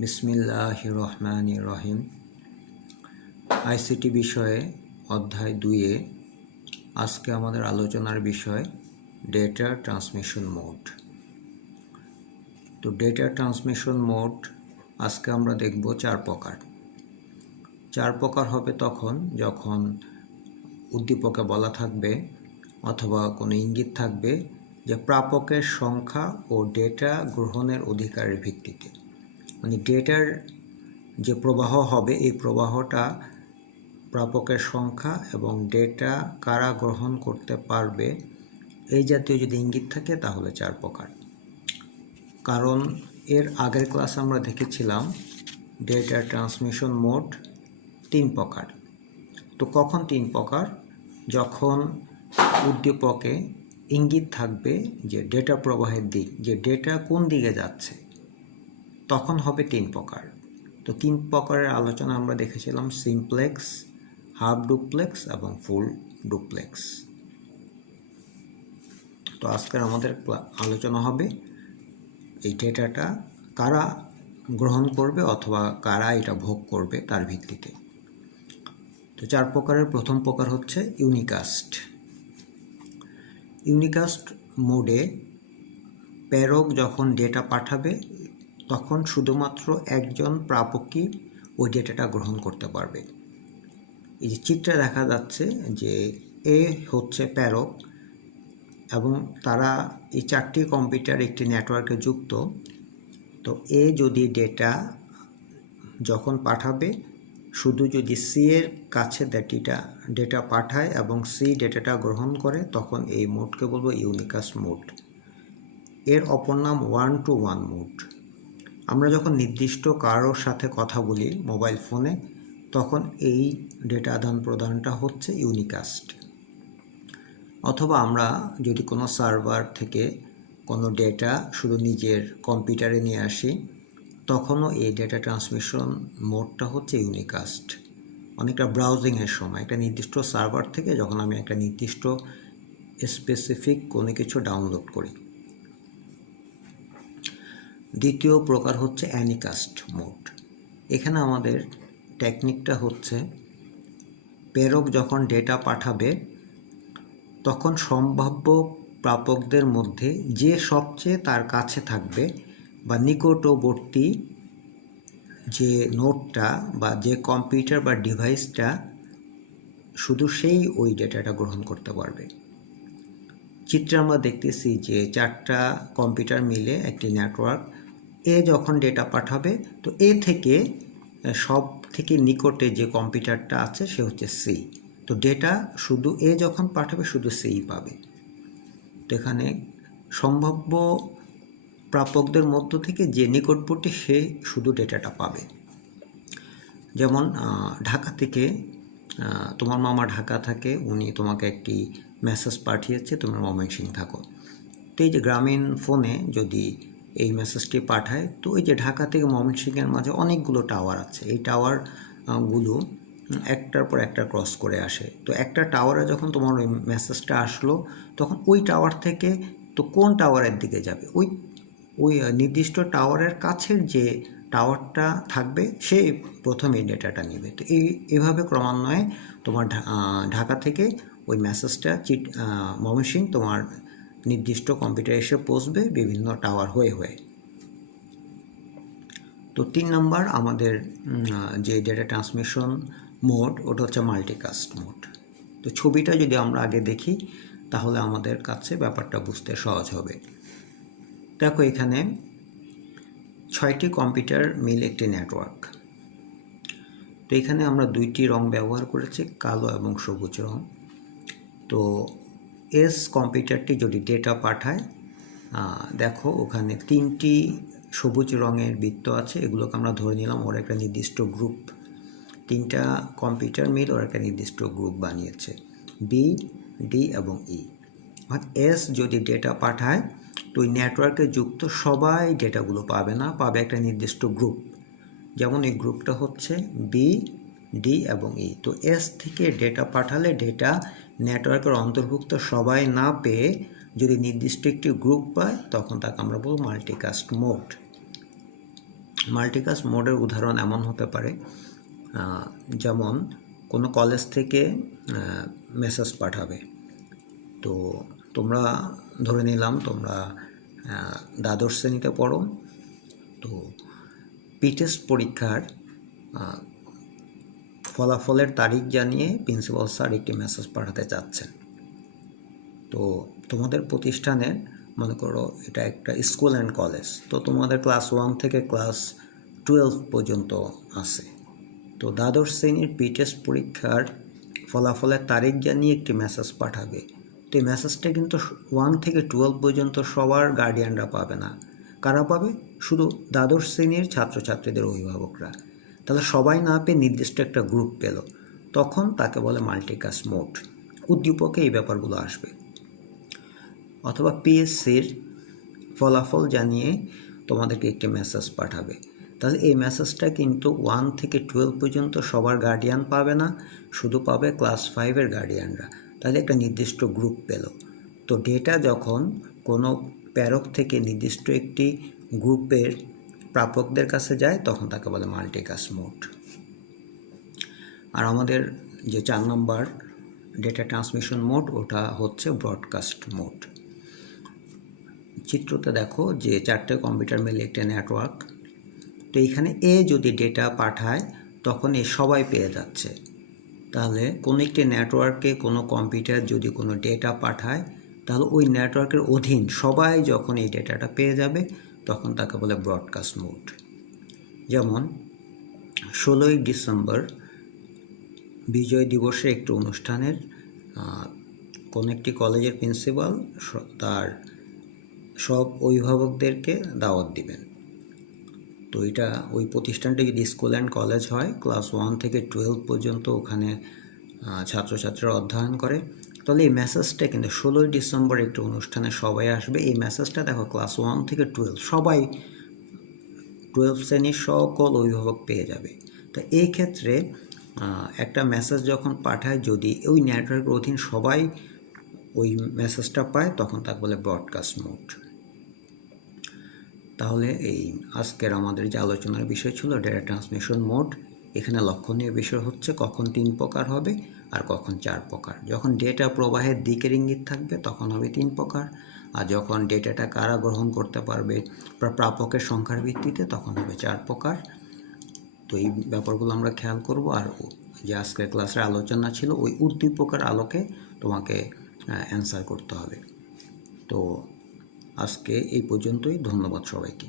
বিসমিল্লাহির রহমানির রহিম। আইসিটি বিষয়ে অধ্যায় 2-এ আজকে আমাদের আলোচনার বিষয় ডেটা ট্রান্সমিশন মোড। তো ডেটা ট্রান্সমিশন মোড আজকে আমরা দেখব 4 প্রকার। 4 প্রকার হবে তখন যখন উদ্দীপকে বলা থাকবে অথবা কোনো ইঙ্গিত থাকবে যে প্রাপকের সংখ্যা ও ডেটা গ্রহণের অধিকারের ভিত্তিতে, মানে ডেটার যে প্রবাহ হবে এই প্রবাহটা প্রাপকের সংখ্যা এবং ডেটা কারা গ্রহণ করতে পারবে এই জাতীয় যদি ইঙ্গিত থাকে তাহলে 4 প্রকার। কারণ এর আগের ক্লাসে আমরা দেখেছিলাম ডেটা ট্রান্সমিশন মোড 3 প্রকার। তো কখন 3 প্রকার? যখন উদ্দীপকে ইঙ্গিত থাকবে যে ডেটা প্রবাহের দিক, যে ডেটা কোন দিকে যাচ্ছে, তখন হবে 3 প্রকার। তো 3 প্রকারের আলোচনা আমরা দেখেছিলাম সিমপ্লেক্স, হাফ ডুপ্লেক্স এবং ফুল ডুপ্লেক্স। তো আজকের আমাদের আলোচনা হবে এই ডেটাটা কারা গ্রহণ করবে অথবা কারা এটা ভোগ করবে তার ভিত্তিতে। তো 4 প্রকারের প্রথম প্রকার হচ্ছে ইউনিকাস্ট। ইউনিকাস্ট মোডে প্রেরক যখন ডেটা পাঠাবে তখন শুধুমাত্র একজন প্রাপকই ওই ডেটাটা গ্রহণ করতে পারবে। এই যে চিত্রে দেখা যাচ্ছে যে এ হচ্ছে প্রেরক এবং তারা এই 4টি কম্পিউটার একটি নেটওয়ার্কে যুক্ত। তো এ যদি যখন পাঠাবে, শুধু যদি সি এর কাছে ডেটা পাঠায় এবং সি ডেটাটা গ্রহণ করে, তখন এই মোডকে বলবো ইউনিকাস্ট মোড। এর অপর নাম 1-to-1 মোড। আমরা যখন নির্দিষ্ট কারোর সাথে কথা বলি মোবাইল ফোনে, তখন এই ডেটা আদান প্রদানটা হচ্ছে ইউনিকাস্ট। অথবা আমরা যদি কোনো সার্ভার থেকে কোনো ডেটা শুধু নিজের কম্পিউটারে নিয়ে আসি, তখনও এই ডেটা ট্রান্সমিশন মোডটা হচ্ছে ইউনিকাস্ট। অনেকটা ব্রাউজিংয়ের সময় একটা নির্দিষ্ট সার্ভার থেকে যখন আমি একটা নির্দিষ্ট স্পেসিফিক কোনো কিছু ডাউনলোড করি। দ্বিতীয় প্রকার হচ্ছে অ্যানিকাস্ট মোড। এখানে আমাদের টেকনিকটা হচ্ছে প্রেরক যখন ডেটা পাঠাবে তখন সম্ভাব্য প্রাপকদের মধ্যে যে সবচেয়ে তার কাছে থাকবে বা নিকটবর্তী যে নোডটা বা যে কম্পিউটার বা ডিভাইসটা, শুধু সেই ওই ডেটাটা গ্রহণ করতে পারবে। চিত্রে আমরা দেখতেছি যে 4টা কম্পিউটার মিলে একটি নেটওয়ার্ক। এ যখন ডেটা পাঠাবে তো এ থেকে সব থেকে নিকটে যে কম্পিউটারটা আছে সে হচ্ছে সি। তো ডেটা শুধু এ যখন পাঠাবে শুধু সেই পাবে। তো এখানে সম্ভাব্য প্রাপকদের মধ্য থেকে যে নিকটবর্তী সে শুধু ডেটাটা পাবে। যেমন ঢাকা থেকে তোমার মামা ঢাকা থাকে, উনি তোমাকে একটি মেসেজ পাঠিয়েছে, তোমার ময়মনসিংহ থাকো। তো এই যে গ্রামীণ ফোনে যদি এই মেসেজটি পাঠায়, তো এই যে ঢাকা থেকে ময়মনসিংহের মাঝে অনেকগুলো টাওয়ার আছে, এই টাওয়ারগুলো একটার পর একটা ক্রস করে আসে। তো একটা টাওয়ারে যখন তোমার ওই মেসেজটা আসলো, তখন ওই টাওয়ার থেকে তো কোন টাওয়ারের দিকে যাবে, ওই নির্দিষ্ট টাওয়ারের কাছের যে টাওয়ারটা থাকবে সে প্রথমে ডেটাটা নেবে। তো এইভাবে ক্রমান্বয়ে তোমার ঢাকা থেকে ওই মেসেজটা ময়মনসিংহ তোমার নির্দিষ্ট কম্পিউটারে এসে পৌঁছবে বিভিন্ন টাওয়ার হয়ে হয়ে। তো 3 নম্বর আমাদের যে ডেটা ট্রান্সমিশন মোড, ওটা হচ্ছে মাল্টিকাস্ট মোড। তো ছবিটা যদি আমরা আগে দেখি তাহলে আমাদের কাছে ব্যাপারটা বুঝতে সহজ হবে। দেখো এখানে 6টি কম্পিউটার মিলে একটি নেটওয়ার্ক। তো এখানে আমরা 2টি রং ব্যবহার করেছি, কালো এবং সবুজ রং। তো এস কম্পিউটারটি যদি ডেটা পাঠায়, দেখো ওখানে 3টি সবুজ রঙের বৃত্ত আছে, এগুলোকে আমরা ধরে নিলাম ওর একটা নির্দিষ্ট গ্রুপ। 3টা কম্পিউটার মিল ওর একটা নির্দিষ্ট গ্রুপ বানিয়েছে, বি, ডি এবং ই। আর এস যদি ডেটা পাঠায় তো ওই নেটওয়ার্কে যুক্ত সবাই ডেটাগুলো পাবে না, পাবে একটা নির্দিষ্ট গ্রুপ। যেমন এই গ্রুপটা হচ্ছে বি, ডি এবং ই। তো এস থেকে ডেটা পাঠালে ডেটা নেটওয়ার্কের অন্তর্ভুক্ত সবাই না পেয়ে যদি নির্দিষ্ট একটি গ্রুপ পায়, তখন তাকে আমরা বলব মাল্টিকাস্ট মোড। মাল্টিকাস্ট মোডের উদাহরণ এমন হতে পারে, যেমন কোনো কলেজ থেকে মেসেজ পাঠাবে। তো তোমরা ধরে নিলাম তোমরা দ্বাদশ শ্রেণীতে পড়ো, তো টেস্ট পরীক্ষার ফলাফলের তারিখ জানিয়ে প্রিন্সিপাল স্যার একটি মেসেজ পাঠাতে চাচ্ছেন। তো তোমাদের প্রতিষ্ঠানের মনে করো এটা একটা স্কুল অ্যান্ড কলেজ, তো তোমাদের ক্লাস 1 থেকে ক্লাস 12 পর্যন্ত আছে। তো দ্বাদশ শ্রেণীর টেস্ট পরীক্ষার ফলাফলের তারিখ জানিয়ে একটি মেসেজ পাঠাবে। তো এই মেসেজটা কিন্তু 1 থেকে 12 পর্যন্ত সবার গার্ডিয়ানরা পাবে না। কারা পাবে? শুধু দ্বাদশ শ্রেণীর ছাত্রছাত্রীদের অভিভাবকরা। তাহলে সবাই না পেয়ে নির্দিষ্ট একটা গ্রুপ পেল, তখন তাকে বলে মাল্টিকাস্ট মোড। উদ্দীপকে এই ব্যাপারগুলো আসবে। অথবা পিএসসির ফলাফল জানিয়ে তোমাদেরকে একটি মেসেজ পাঠাবে। তাহলে এই মেসেজটা কিন্তু 1 থেকে 12 পর্যন্ত সবার গার্ডিয়ান পাবে না, শুধু পাবে ক্লাস 5-এর গার্ডিয়ানরা। তাহলে একটা নির্দিষ্ট গ্রুপ পেল। তো ডেটা যখন কোনো প্রেরক থেকে নির্দিষ্ট একটি গ্রুপের প্রাপকদের কাছে যায়, তখন তাকে বলে মাল্টিকাস্ট মোড। আর আমাদের যে 4 নম্বর ডেটা ট্রান্সমিশন মোড, ওটা হচ্ছে ব্রডকাস্ট মোড। চিত্রতে দেখো যে 4টে কম্পিউটার মিলে একটা নেটওয়ার্ক। তো এখানে এ যদি ডেটা পাঠায় তখন এ সবাই পেয়ে যাচ্ছে। তাহলে কোনো একটি নেটওয়ার্কে কোনো কম্পিউটার যদি কোনো ডেটা পাঠায়, তাহলে ওই নেটওয়ার্কের অধীন সবাই যখন এই ডেটাটা পেয়ে যাবে, তখন তাকে বলে ব্রডকাস্ট মোড। যেমন 16ই ডিসেম্বর বিজয় দিবসে একটি অনুষ্ঠানের কোনো একটি কলেজের প্রিন্সিপাল তার সব অভিভাবকদেরকে দাওয়াত দিবেন। তো এটা ওই প্রতিষ্ঠানটি যদি স্কুল অ্যান্ড কলেজ হয়, ক্লাস 1 থেকে 12 পর্যন্ত ওখানে ছাত্রছাত্রীরা অধ্যয়ন করে, তাহলে এই মেসেজটা কিন্তু 16ই ডিসেম্বর একটি অনুষ্ঠানে সবাই আসবে। এই মেসেজটা দেখো ক্লাস 1 থেকে 12 সবাই 12 শ্রেণীর সকল অভিভাবক পেয়ে যাবে। তো এই ক্ষেত্রে একটা মেসেজ যখন পাঠায়, যদি ওই নেটওয়ার্কের অধীন সবাই ওই মেসেজটা পায়, তখন তাকে বলে ব্রডকাস্ট মোড। তাহলে এই আজকের আমাদের যে আলোচনার বিষয় ছিল ডেটা ট্রান্সমিশন মোড। এখানে লক্ষণীয় বিষয় হচ্ছে কখন 3 প্রকার হবে আর কখন 4 প্রকার। যখন ডেটা প্রবাহের দিকের ইঙ্গিত থাকবে তখন হবে 3 প্রকার, আর যখন ডেটাটা কারা গ্রহণ করতে পারবে প্রাপকের সংখ্যার ভিত্তিতে তখন হবে 4 প্রকার। তো এই ব্যাপারগুলো আমরা খেয়াল করব। আর যে আজকের ক্লাসের আলোচনা ছিল ওই উদ্দীপকের আলোকে তোমাকে অ্যান্সার করতে হবে। তো আজকে এই পর্যন্তই। ধন্যবাদ সবাইকে।